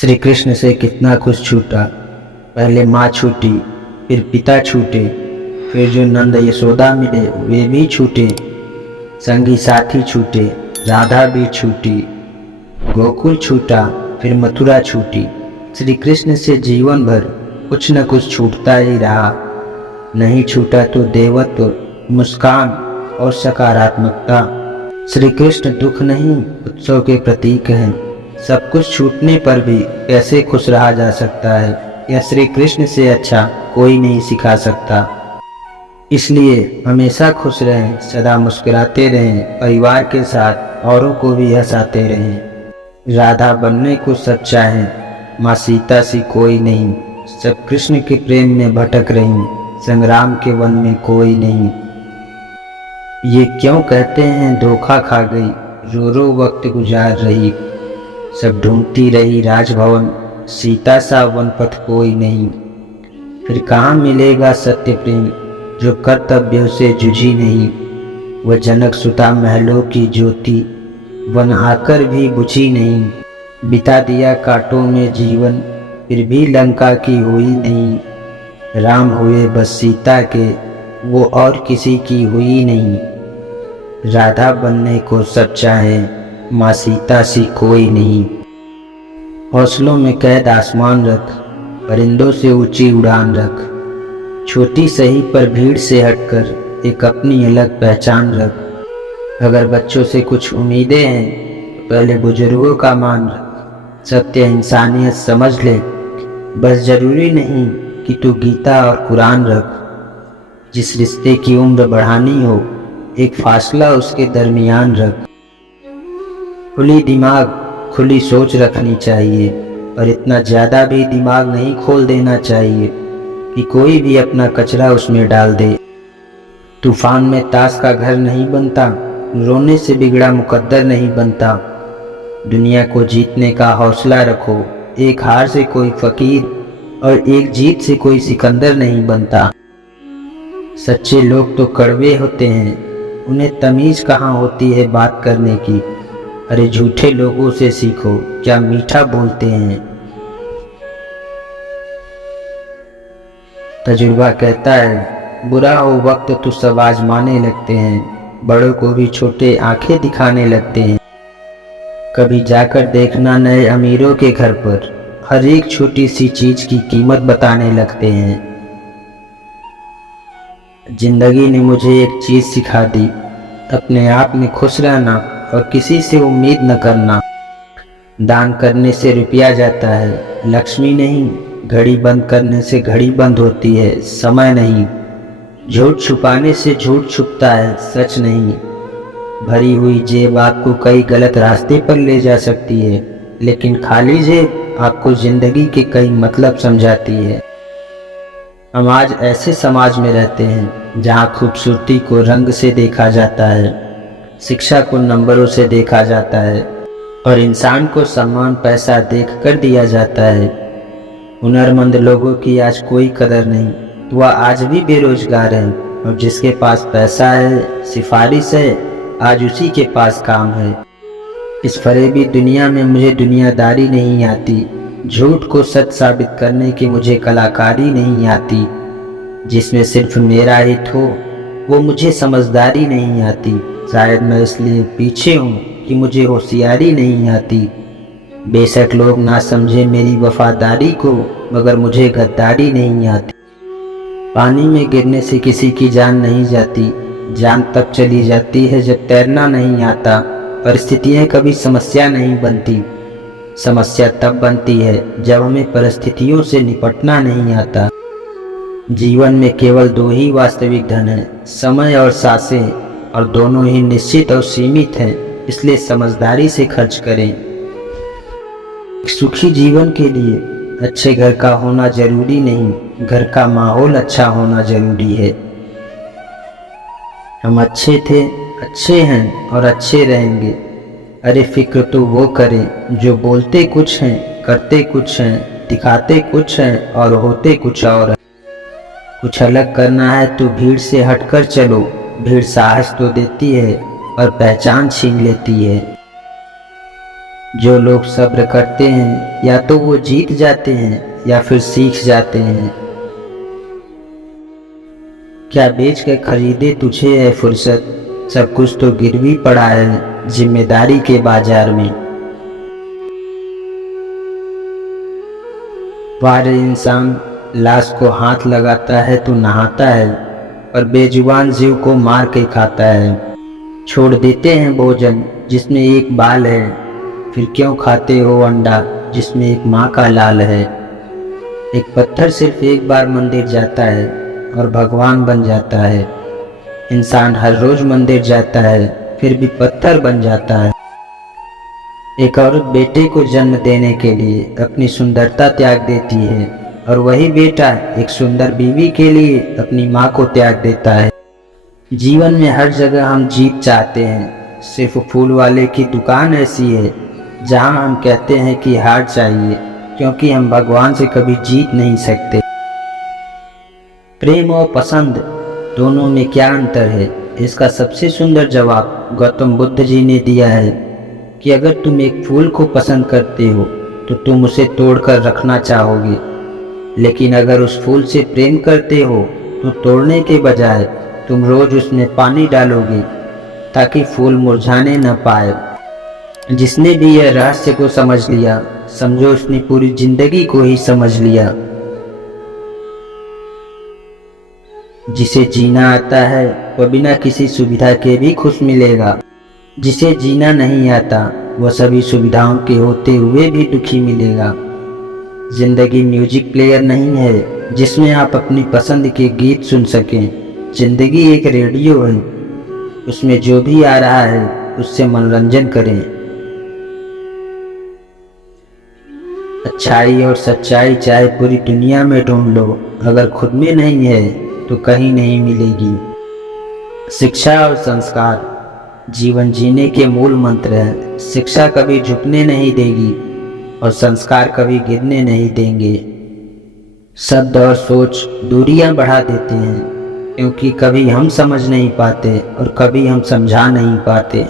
श्री कृष्ण से कितना कुछ छूटा। पहले माँ छूटी, फिर पिता छूटे, फिर जो नंद यशोदा मिले वे भी छूटे, संगी साथी छूटे, राधा भी छूटी, गोकुल छूटा, फिर मथुरा छूटी। श्री कृष्ण से जीवन भर कुछ न कुछ छूटता ही रहा। नहीं छूटा तो देवत्व, मुस्कान और सकारात्मकता। श्री कृष्ण दुख नहीं उत्सव के प्रतीक हैं। सब कुछ छूटने पर भी कैसे खुश रहा जा सकता है, यह श्री कृष्ण से अच्छा कोई नहीं सिखा सकता। इसलिए हमेशा खुश रहें, सदा मुस्कुराते रहें, परिवार के साथ औरों को भी हंसाते रहें। राधा बनने को सब चाहें, माँ सीता सी कोई नहीं। सब कृष्ण के प्रेम में भटक रही, संग्राम के वन में कोई नहीं। ये क्यों कहते हैं धोखा खा गई, रो रो वक्त गुजार रही। सब ढूंढती रही राजभवन, सीता सा वन पथ कोई नहीं। फिर कहाँ मिलेगा सत्य प्रेम, जो कर्तव्यों से जुझी नहीं। वह जनक सुता महलों की ज्योति, वन आकर भी बुझी नहीं। बिता दिया कांटों में जीवन, फिर भी लंका की हुई नहीं। राम हुए बस सीता के, वो और किसी की हुई नहीं। राधा बनने को सब चाहे, माँ सीता सी कोई नहीं। हौसलों में कैद आसमान रख, परिंदों से ऊंची उड़ान रख। छोटी सही पर भीड़ से हटकर एक अपनी अलग पहचान रख। अगर बच्चों से कुछ उम्मीदें हैं तो पहले बुजुर्गों का मान रख। सत्य इंसानियत समझ ले, बस जरूरी नहीं कि तू गीता और कुरान रख। जिस रिश्ते की उम्र बढ़ानी हो, एक फासला उसके दरमियान रख। खुली दिमाग खुली सोच रखनी चाहिए, और इतना ज़्यादा भी दिमाग नहीं खोल देना चाहिए कि कोई भी अपना कचरा उसमें डाल दे। तूफान में ताश का घर नहीं बनता, रोने से बिगड़ा मुकद्दर नहीं बनता। दुनिया को जीतने का हौसला रखो, एक हार से कोई फकीर और एक जीत से कोई सिकंदर नहीं बनता। सच्चे लोग तो कड़वे होते हैं, उन्हें तमीज़ कहाँ होती है बात करने की। अरे झूठे लोगों से सीखो, क्या मीठा बोलते हैं। तजुर्बा कहता है बुरा हो वक्त तो सब आजमाने लगते हैं, बड़ों को भी छोटे आंखें दिखाने लगते हैं। कभी जाकर देखना नए अमीरों के घर पर, हर एक छोटी सी चीज की कीमत बताने लगते हैं। जिंदगी ने मुझे एक चीज सिखा दी, अपने आप में खुश रहना और किसी से उम्मीद न करना। दान करने से रुपया जाता है, लक्ष्मी नहीं। घड़ी बंद करने से घड़ी बंद होती है, समय नहीं। झूठ छुपाने से झूठ छुपता है, सच नहीं। भरी हुई जेब आपको कई गलत रास्ते पर ले जा सकती है, लेकिन खाली जेब आपको जिंदगी के कई मतलब समझाती है। हम आज ऐसे समाज में रहते हैं जहाँ खूबसूरती को रंग से देखा जाता है, शिक्षा को नंबरों से देखा जाता है, और इंसान को सम्मान पैसा देख कर दिया जाता है। हुनरमंद लोगों की आज कोई कदर नहीं, वह आज भी बेरोजगार है। और जिसके पास पैसा है, सिफारिश है, आज उसी के पास काम है। इस फरेबी दुनिया में मुझे दुनियादारी नहीं आती, झूठ को सच साबित करने की मुझे कलाकारी नहीं आती। जिसमें सिर्फ मेरा हित हो, वो मुझे समझदारी नहीं आती। शायद मैं इसलिए पीछे हूँ कि मुझे होशियारी नहीं आती। बेशक लोग ना समझे मेरी वफादारी को, मगर मुझे गद्दारी नहीं आती। पानी में गिरने से किसी की जान नहीं जाती, जान तब चली जाती है जब तैरना नहीं आता। परिस्थितियाँ कभी समस्या नहीं बनती, समस्या तब बनती है जब हमें परिस्थितियों से निपटना नहीं आता। जीवन में केवल दो ही वास्तविक धन है, समय और सांसें, और दोनों ही निश्चित और सीमित हैं, इसलिए समझदारी से खर्च करें। एक सुखी जीवन के लिए अच्छे घर का होना जरूरी नहीं, घर का माहौल अच्छा होना जरूरी है। हम अच्छे थे, अच्छे हैं और अच्छे रहेंगे। अरे फिक्र तो वो करें जो बोलते कुछ हैं, करते कुछ हैं, दिखाते कुछ हैं और होते कुछ और हैं। कुछ अलग करना है तो भीड़ से हटकर चलो, भीड़ साहस तो देती है और पहचान छीन लेती है। जो लोग सब्र करते हैं या तो वो जीत जाते हैं या फिर सीख जाते हैं। क्या बेच के खरीदे तुझे है फुर्सत, सब कुछ तो गिरवी पड़ा है जिम्मेदारी के बाजार में। वारे इंसान लाश को हाथ लगाता है तो नहाता है, और बेजुबान जीव को मार के खाता है। छोड़ देते हैं भोजन जिसमें एक बाल है, फिर क्यों खाते हो अंडा जिसमें एक माँ का लाल है। एक पत्थर सिर्फ एक बार मंदिर जाता है और भगवान बन जाता है। इंसान हर रोज मंदिर जाता है फिर भी पत्थर बन जाता है। एक औरत बेटे को जन्म देने के लिए अपनी सुंदरता त्याग देती है, और वही बेटा एक सुंदर बीवी के लिए अपनी माँ को त्याग देता है। जीवन में हर जगह हम जीत चाहते हैं, सिर्फ फूल वाले की दुकान ऐसी है जहाँ हम कहते हैं कि हार चाहिए, क्योंकि हम भगवान से कभी जीत नहीं सकते। प्रेम और पसंद दोनों में क्या अंतर है, इसका सबसे सुंदर जवाब गौतम बुद्ध जी ने दिया है कि अगर तुम एक फूल को पसंद करते हो तो तुम उसे तोड़कर रखना चाहोगे, लेकिन अगर उस फूल से प्रेम करते हो तो तोड़ने के बजाय तुम रोज उसमें पानी डालोगे ताकि फूल मुरझाने न पाए। जिसने भी यह रहस्य को समझ लिया, समझो उसने पूरी जिंदगी को ही समझ लिया। जिसे जीना आता है वह बिना किसी सुविधा के भी खुश मिलेगा, जिसे जीना नहीं आता वह सभी सुविधाओं के होते हुए भी दुखी मिलेगा। जिंदगी म्यूजिक प्लेयर नहीं है जिसमें आप अपनी पसंद के गीत सुन सकें। जिंदगी एक रेडियो है, उसमें जो भी आ रहा है उससे मनोरंजन करें। अच्छाई और सच्चाई चाहे पूरी दुनिया में ढूंढ लो, अगर खुद में नहीं है तो कहीं नहीं मिलेगी। शिक्षा और संस्कार जीवन जीने के मूल मंत्र हैं। शिक्षा कभी झुकने नहीं देगी और संस्कार कभी गिरने नहीं देंगे। शब्द और सोच दूरियां बढ़ा देते हैं, क्योंकि कभी हम समझ नहीं पाते और कभी हम समझा नहीं पाते।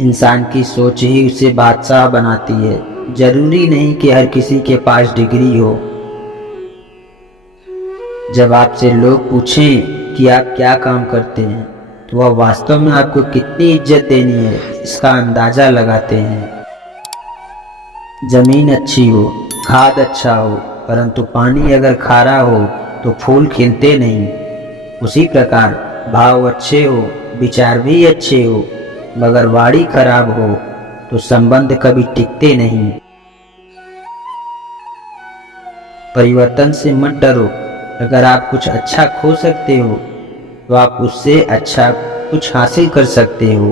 इंसान की सोच ही उसे बादशाह बनाती है। जरूरी नहीं कि हर किसी के पास डिग्री हो। जब आपसे लोग पूछें कि आप क्या काम करते हैं तो वह वास्तव में आपको कितनी इज्जत देनी है इसका अंदाजा लगाते हैं। जमीन अच्छी हो, खाद अच्छा हो, परंतु पानी अगर खारा हो तो फूल खिलते नहीं। उसी प्रकार भाव अच्छे हो, विचार भी अच्छे हो, मगर वाणी खराब हो तो संबंध कभी टिकते नहीं। परिवर्तन से मत डरो। अगर आप कुछ अच्छा खो सकते हो तो आप उससे अच्छा कुछ हासिल कर सकते हो।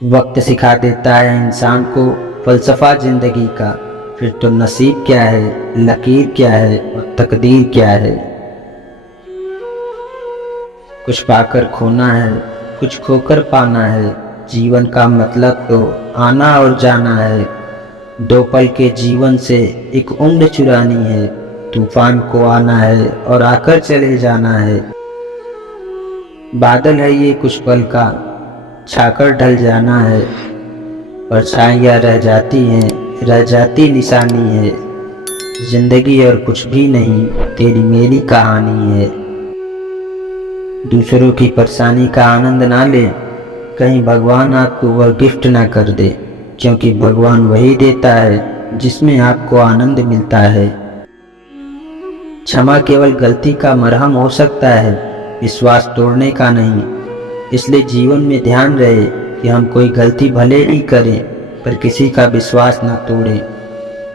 वक्त सिखा देता है इंसान को फलसफा जिंदगी का, फिर तो नसीब क्या है, लकीर क्या है और तकदीर क्या है। कुछ पाकर खोना है, कुछ खोकर पाना है। जीवन का मतलब तो आना और जाना है। 2 पल के जीवन से एक उम्र चुरानी है। तूफान को आना है और आकर चले जाना है। बादल है ये कुछ पल का, छाकर ढल जाना है। परछाइयाँ रह जाती हैं, रह जाती निशानी है। जिंदगी और कुछ भी नहीं, तेरी मेरी कहानी है। दूसरों की परेशानी का आनंद ना ले, कहीं भगवान आपको वह गिफ्ट ना कर दे, क्योंकि भगवान वही देता है जिसमें आपको आनंद मिलता है। क्षमा केवल गलती का मरहम हो सकता है, विश्वास तोड़ने का नहीं। इसलिए जीवन में ध्यान रहे कि हम कोई गलती भले ही करें पर किसी का विश्वास न तोड़ें,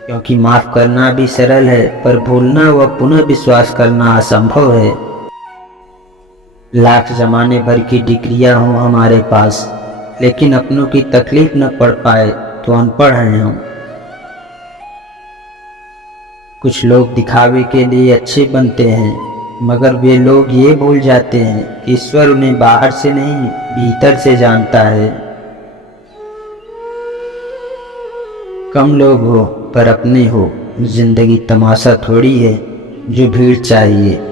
क्योंकि माफ़ करना भी सरल है पर भूलना व पुनः विश्वास करना असंभव है। लाख जमाने भर की डिग्रियां हों हमारे पास, लेकिन अपनों की तकलीफ न पढ़ पाए तो अनपढ़ हैं हम। कुछ लोग दिखावे के लिए अच्छे बनते हैं, मगर वे लोग ये भूल जाते हैं कि ईश्वर उन्हें बाहर से नहीं भीतर से जानता है। कम लोग हो पर अपने हो, जिंदगी तमाशा थोड़ी है जो भीड़ चाहिए।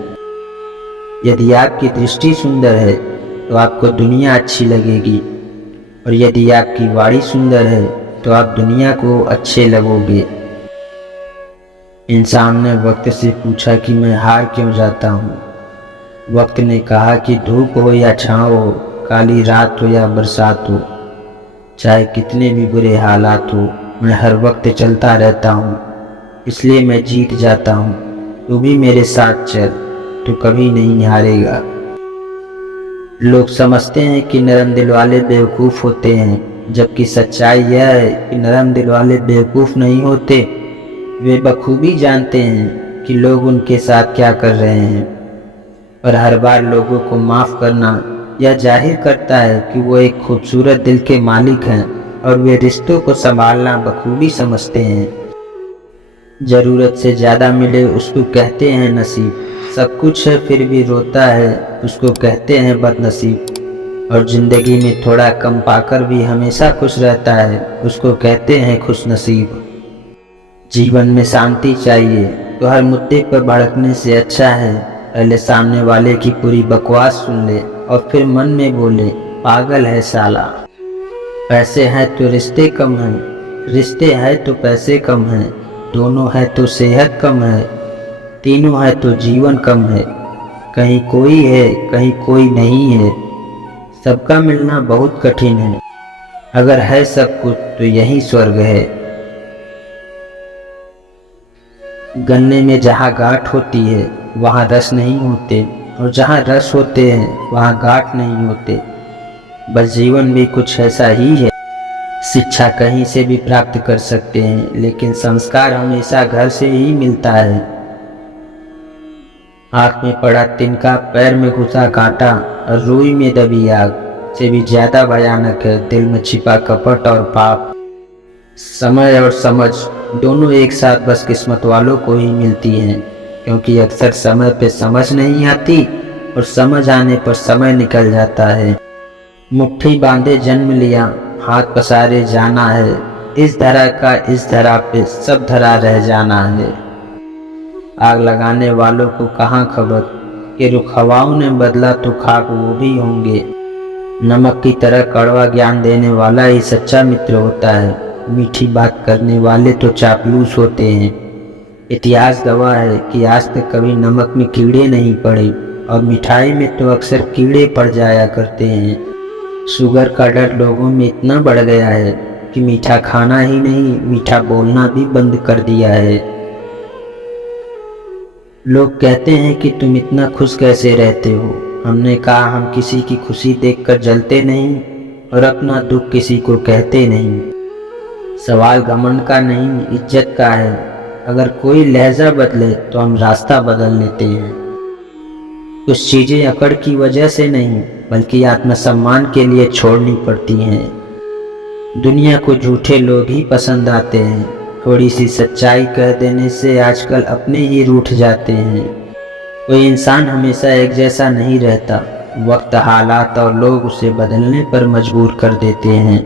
यदि आपकी दृष्टि सुंदर है तो आपको दुनिया अच्छी लगेगी, और यदि आपकी वाणी सुंदर है तो आप दुनिया को अच्छे लगोगे। इंसान ने वक्त से पूछा कि मैं हार क्यों जाता हूँ। वक्त ने कहा कि धूप हो या छाँव हो, काली रात हो या बरसात हो, चाहे कितने भी बुरे हालात हो, मैं हर वक्त चलता रहता हूँ, इसलिए मैं जीत जाता हूँ। तू भी मेरे साथ चल, तू कभी नहीं हारेगा। लोग समझते हैं कि नरम दिल वाले बेवकूफ़ होते हैं, जबकि सच्चाई यह है कि नरम दिल वाले बेवकूफ़ नहीं होते। वे बखूबी जानते हैं कि लोग उनके साथ क्या कर रहे हैं, और हर बार लोगों को माफ़ करना यह जाहिर करता है कि वो एक खूबसूरत दिल के मालिक हैं और वे रिश्तों को संभालना बखूबी समझते हैं। ज़रूरत से ज़्यादा मिले उसको कहते हैं नसीब, सब कुछ है फिर भी रोता है उसको कहते हैं बदनसीब, और ज़िंदगी में थोड़ा कम पाकर भी हमेशा खुश रहता है उसको कहते हैं खुशनसीब। जीवन में शांति चाहिए तो हर मुद्दे पर भड़कने से अच्छा है पहले सामने वाले की पूरी बकवास सुन ले और फिर मन में बोले पागल है साला। पैसे हैं तो रिश्ते कम हैं, रिश्ते हैं तो पैसे कम हैं, दोनों है तो सेहत कम है, तीनों है तो जीवन कम है। कहीं कोई है कहीं कोई नहीं है, सबका मिलना बहुत कठिन है, अगर है सब कुछ तो यही स्वर्ग है। गन्ने में जहाँ गांठ होती है वहाँ रस नहीं होते, और जहाँ रस होते हैं वहाँ गांठ नहीं होते। बस जीवन भी कुछ ऐसा ही है। शिक्षा कहीं से भी प्राप्त कर सकते हैं, लेकिन संस्कार हमेशा घर से ही मिलता है। आँख में पड़ा तिनका, पैर में घुसा कांटा, और रूई में दबी आग से भी ज्यादा भयानक है दिल में छिपा कपट और पाप। समय और समझ दोनों एक साथ बस किस्मत वालों को ही मिलती हैं, क्योंकि अक्सर समय पे समझ नहीं आती और समझ आने पर समय निकल जाता है। मुट्ठी बांधे जन्म लिया, हाथ पसारे जाना है, इस धरा का इस धरा पे सब धरा रह जाना है। आग लगाने वालों को कहाँ खबर कि रुख हवाओं ने बदला तो खाक वो भी होंगे। नमक की तरह कड़वा ज्ञान देने वाला ही सच्चा मित्र होता है, मीठी बात करने वाले तो चापलूस होते हैं। इतिहास गवाह है कि आज तक कभी नमक में कीड़े नहीं पड़े, और मिठाई में तो अक्सर कीड़े पड़ जाया करते हैं। शुगर का डर लोगों में इतना बढ़ गया है कि मीठा खाना ही नहीं, मीठा बोलना भी बंद कर दिया है। लोग कहते हैं कि तुम इतना खुश कैसे रहते हो। हमने कहा हम किसी की खुशी देखकर जलते नहीं और अपना दुख किसी को कहते नहीं। सवाल घमंड का नहीं, इज्जत का है। अगर कोई लहजा बदले तो हम रास्ता बदल लेते हैं। कुछ चीज़ें अकड़ की वजह से नहीं बल्कि आत्मसम्मान के लिए छोड़नी पड़ती हैं। दुनिया को झूठे लोग ही पसंद आते हैं, थोड़ी सी सच्चाई कह देने से आजकल अपने ही रूठ जाते हैं। कोई इंसान हमेशा एक जैसा नहीं रहता, वक्त, हालात और लोग उसे बदलने पर मजबूर कर देते हैं।